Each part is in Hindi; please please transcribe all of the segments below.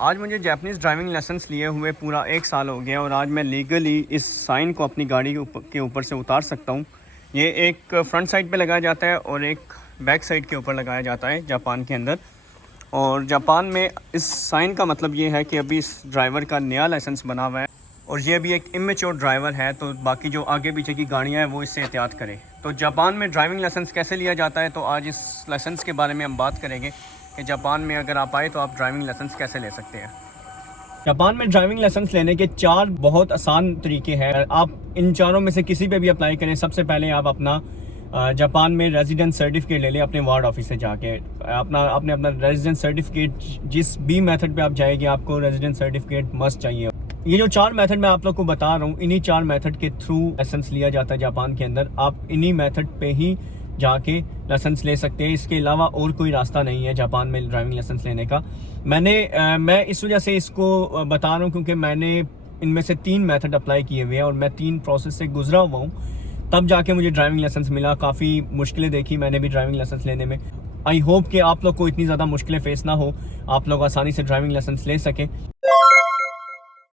आज मुझे जापानीज़ ड्राइविंग लाइसेंस लिए हुए पूरा 1 साल हो गया और आज मैं लीगली इस साइन को अपनी गाड़ी के ऊपर से उतार सकता हूँ। ये एक फ्रंट साइड पे लगाया जाता है और एक बैक साइड के ऊपर लगाया जाता है जापान के अंदर। और जापान में इस साइन का मतलब ये है कि अभी इस ड्राइवर का नया लाइसेंस बना हुआ है और ये अभी एक इमेच्योर ड्राइवर है, तो बाकी जो आगे पीछे की गाड़ियाँ हैं वो इससे एहतियात करें। तो जापान में ड्राइविंग लाइसेंस कैसे लिया जाता है, तो आज इस लाइसेंस के बारे में हम बात करेंगे कि जापान में अगर आप आए तो आप ड्राइविंग लाइसेंस कैसे ले सकते हैं। जापान में ड्राइविंग लाइसेंस लेने के 4 बहुत आसान तरीके हैं। आप इन चारों में से किसी पे भी अप्लाई करें। सबसे पहले आप अपना जापान में रेजिडेंस सर्टिफिकेट ले लें अपने वार्ड ऑफिस से जाके। अपना रेजिडेंस सर्टिफिकेट जिस भी मेथड पे आप जाएंगे आपको रेजिडेंस सर्टिफिकेट मस्ट चाहिए। ये जो 4 मेथड मैं आप लोग को बता रहा हूँ, इन्हीं 4 मेथड के थ्रू लाइसेंस लिया जाता है जापान के अंदर। आप इन्हीं मेथड पे ही जाके लाइसेंस ले सकते हैं। इसके अलावा और कोई रास्ता नहीं है जापान में ड्राइविंग लाइसेंस लेने का। मैं इस वजह से इसको बता रहा हूँ क्योंकि मैंने इनमें से 3 मेथड अप्लाई किए हुए हैं और मैं 3 प्रोसेस से गुजरा हुआ हूँ, तब जाके मुझे ड्राइविंग लाइसेंस मिला। काफ़ी मुश्किलें देखी मैंने भी ड्राइविंग लाइसेंस लेने में। आई होप कि आप लोग को इतनी ज़्यादा मुश्किलें फेस ना हो, आप लोग आसानी से ड्राइविंग लाइसेंस ले सकें।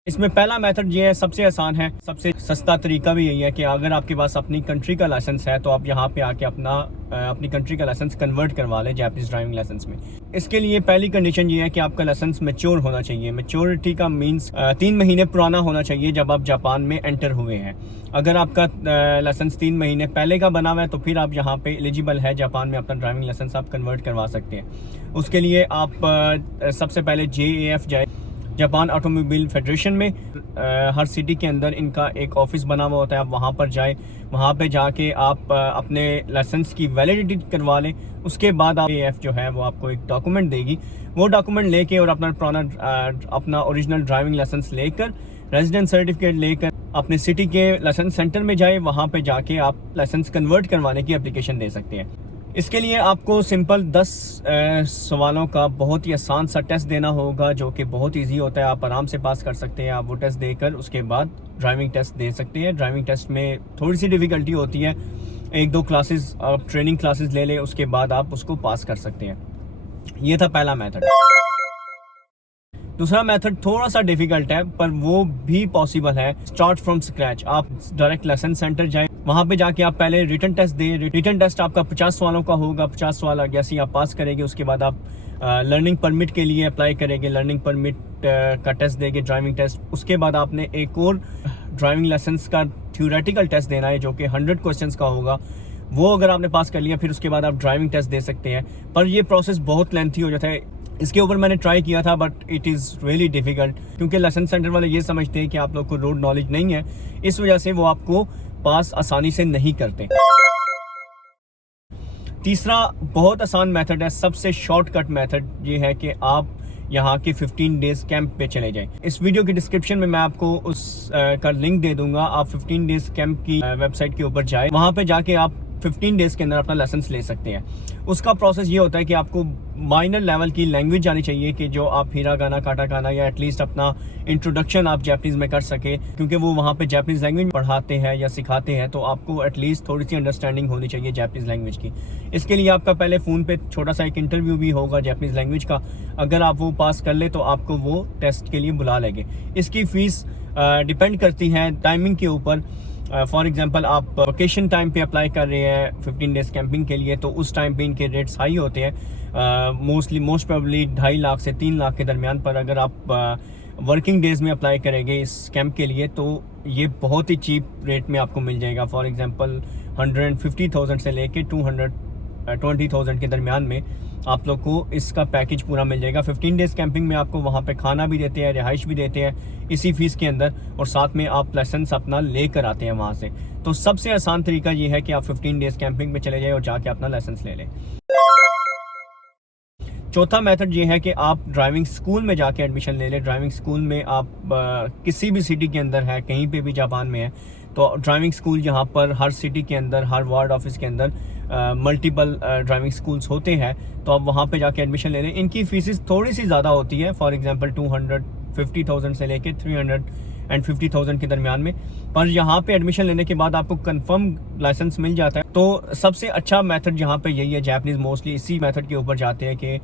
इसमें पहला मेथड ये है, सबसे आसान है, सबसे सस्ता तरीका भी यही है कि अगर आपके पास अपनी कंट्री का लाइसेंस है तो आप यहाँ पे आके अपनी कंट्री का लाइसेंस कन्वर्ट करवा लें जापानीज़ ड्राइविंग लाइसेंस में। इसके लिए पहली कंडीशन ये है कि आपका लाइसेंस मैच्योर होना चाहिए। मैच्योरिटी का मीन्स 3 महीने पुराना होना चाहिए जब आप जापान में एंटर हुए हैं। अगर आपका लाइसेंस 3 महीने पहले का बना हुआ है तो फिर आप यहाँ पे एलिजिबल है जापान में अपना ड्राइविंग लाइसेंस आप कन्वर्ट करवा सकते हैं। उसके लिए आप सबसे पहले JAF जाए, जापान ऑटोमोबाइल फेडरेशन में। हर सिटी के अंदर इनका एक ऑफिस बना हुआ होता है। आप वहाँ पर जाए, वहाँ पे जाके आप अपने लाइसेंस की वैलिडिटी करवा लें। उसके बाद आप JAF जो है वो आपको एक डॉक्यूमेंट देगी। वो डॉक्यूमेंट लेके और अपना ओरिजिनल ड्राइविंग लाइसेंस लेकर, रेजिडेंस सर्टिफिकेट लेकर अपने सिटी के लाइसेंस सेंटर में जाए। वहाँ पे जाके आप लाइसेंस कन्वर्ट करवाने की एप्लीकेशन दे सकते हैं। इसके लिए आपको सिंपल 10 सवालों का बहुत ही आसान सा टेस्ट देना होगा जो कि बहुत इजी होता है, आप आराम से पास कर सकते हैं। आप वो टेस्ट देकर उसके बाद ड्राइविंग टेस्ट दे सकते हैं। ड्राइविंग टेस्ट में थोड़ी सी डिफ़िकल्टी होती है, 1-2 क्लासेस आप ट्रेनिंग क्लासेस ले लें, उसके बाद आप उसको पास कर सकते हैं। ये था पहला मेथड। दूसरा मेथड थोड़ा सा डिफिकल्ट है पर वो भी पॉसिबल है। Start from scratch. आप डायरेक्ट लाइसेंस सेंटर जाएं, वहाँ पे जाके आप पहले रिटन टेस्ट दें। रिटन टेस्ट आपका 50 सवालों का होगा। 50 सवाल जैसे ही आप पास करेंगे उसके बाद आप लर्निंग परमिट के लिए अप्लाई करेंगे। लर्निंग परमिट का टेस्ट देंगे, ड्राइविंग टेस्ट। उसके बाद आपने एक और ड्राइविंग लाइसेंस का थ्योरेटिकल टेस्ट देना है जो कि 100 क्वेश्चंस का होगा। वो अगर आपने पास कर लिया फिर उसके बाद आप ड्राइविंग टेस्ट दे सकते हैं। पर ये प्रोसेस बहुत लेंथी हो जाता है। इसके ऊपर मैंने ट्राई किया था but it is really difficult क्योंकि लाइसेंस सेंटर वाले ये समझते हैं कि आप लोग को रोड नॉलेज नहीं है, इस वजह से वो आपको पास आसानी से नहीं करते। तीसरा बहुत आसान मेथड है, सबसे शॉर्टकट मेथड ये है कि आप यहाँ के 15 डेज कैंप पे चले जाएं। इस वीडियो की डिस्क्रिप्शन में मैं आपको उस का लिंक दे दूंगा। आप 15 डेज कैंप की वेबसाइट के ऊपर जाएं, वहाँ पे जाके आप 15 डेज के अंदर अपना लाइसेंस ले सकते हैं। उसका प्रोसेस ये होता है कि आपको माइनर लेवल की लैंग्वेज आनी चाहिए कि जो आप हिरागाना, काटाकाना या एटलीस्ट अपना इंट्रोडक्शन आप जापानीज़ में कर सके, क्योंकि वो वहाँ पे जापानीज़ लैंग्वेज पढ़ाते हैं या सिखाते हैं। तो आपको एटलीस्ट थोड़ी सी अंडरस्टैंडिंग होनी चाहिए जापानीज़ लैंग्वेज की। इसके लिए आपका पहले फ़ोन पे छोटा सा एक इंटरव्यू भी होगा जापानीज़ लैंग्वेज का। अगर आप वो पास कर ले तो आपको वो टेस्ट के लिए बुला लेंगे। इसकी फ़ीस डिपेंड करती है टाइमिंग के ऊपर। फॉर एग्जांपल आप वेकेशन टाइम पे अप्लाई कर रहे हैं 15 डेज कैंपिंग के लिए, तो उस टाइम पे इनके रेट्स हाई होते हैं। मोस्ट प्रोबेबली 2.5 लाख से 3 लाख के दरमियान। पर अगर आप वर्किंग डेज में अप्लाई करेंगे इस कैंप के लिए तो ये बहुत ही चीप रेट में आपको मिल जाएगा। फॉर एग्जांपल 150,000 से लेके 220,000 के दरमियान में आप लोग को इसका पैकेज पूरा मिल जाएगा। 15 डेज कैंपिंग में आपको वहाँ पे खाना भी देते हैं, रिहाइश भी देते हैं इसी फीस के अंदर, और साथ में आप लाइसेंस अपना लेकर आते हैं वहाँ से। तो सबसे आसान तरीका ये है कि आप 15 डेज कैंपिंग में चले जाएं और जाके अपना लाइसेंस ले लें। चौथा मेथड ये है कि आप ड्राइविंग स्कूल में जाके एडमिशन ले लें। ड्राइविंग स्कूल में आप किसी भी सिटी के अंदर है, कहीं पे भी जापान में है, तो ड्राइविंग स्कूल यहाँ पर हर सिटी के अंदर, हर वार्ड ऑफिस के अंदर मल्टीपल ड्राइविंग स्कूल्स होते हैं। तो आप वहाँ पे जाके एडमिशन ले लें। इनकी फीसिस थोड़ी सी ज़्यादा होती है, फॉर एग्जांपल 250,000 से लेके 350,000 के दरमियान में। पर यहाँ पे एडमिशन लेने के बाद आपको कंफर्म लाइसेंस मिल जाता है। तो सबसे अच्छा मेथड यहाँ पे यही है। जापानीज़ मोस्टली इसी मेथड के ऊपर जाते हैं कि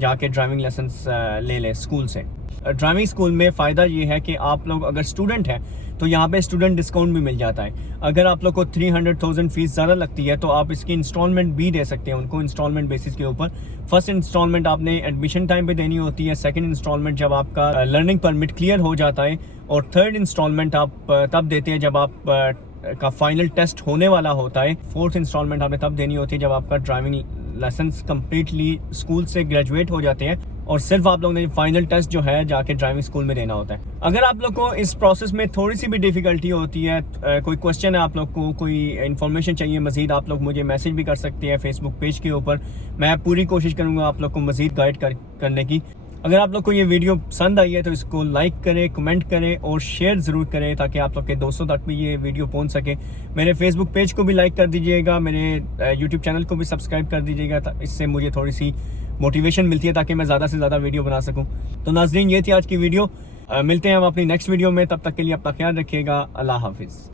जाके ड्राइविंग लाइसेंस ले लें स्कूल से। ड्राइविंग स्कूल में फ़ायदा ये है कि आप लोग अगर स्टूडेंट हैं तो यहाँ पे स्टूडेंट डिस्काउंट भी मिल जाता है। अगर आप लोग को 300,000 फीस ज़्यादा लगती है तो आप इसकी इंस्टॉलमेंट भी दे सकते हैं उनको, इंस्टॉलमेंट बेसिस के ऊपर। फर्स्ट इंस्टॉलमेंट आपने एडमिशन टाइम पे देनी होती है, सेकंड इंस्टॉलमेंट जब आपका लर्निंग परमिट क्लियर हो जाता है, और थर्ड इंस्टॉलमेंट आप तब देते हैं जब आप का फाइनल टेस्ट होने वाला होता है। फोर्थ इंस्टॉलमेंट आपने तब देनी होती है जब आपका ड्राइविंग लाइसेंस कम्प्लीटली स्कूल से ग्रेजुएट हो जाते हैं, और सिर्फ आप लोगों ने फाइनल टेस्ट जो है जाके ड्राइविंग स्कूल में देना होता है। अगर आप लोग को इस प्रोसेस में थोड़ी सी भी डिफिकल्टी होती है, कोई क्वेश्चन है आप लोग को, कोई इन्फॉर्मेशन चाहिए मज़ीद, आप लोग मुझे मैसेज भी कर सकते हैं फेसबुक पेज के ऊपर। मैं पूरी कोशिश करूँगा आप लोग को मज़ीद गाइड करने की। अगर आप लोग को ये वीडियो पसंद आई है तो इसको लाइक करें, कमेंट करें और शेयर ज़रूर करें ताकि आप लोग के दोस्तों तक भी ये वीडियो पहुंच सके। मेरे फेसबुक पेज को भी लाइक कर दीजिएगा, मेरे यूट्यूब चैनल को भी सब्सक्राइब कर दीजिएगा, इससे मुझे थोड़ी सी मोटिवेशन मिलती है ताकि मैं ज़्यादा से ज़्यादा वीडियो बना सकूँ। तो नाज़रीन, ये थी आज की वीडियो। मिलते हैं हम अपनी नेक्स्ट वीडियो में, तब तक के लिए अपना ख्याल रखिएगा। अल्लाह हाफिज़।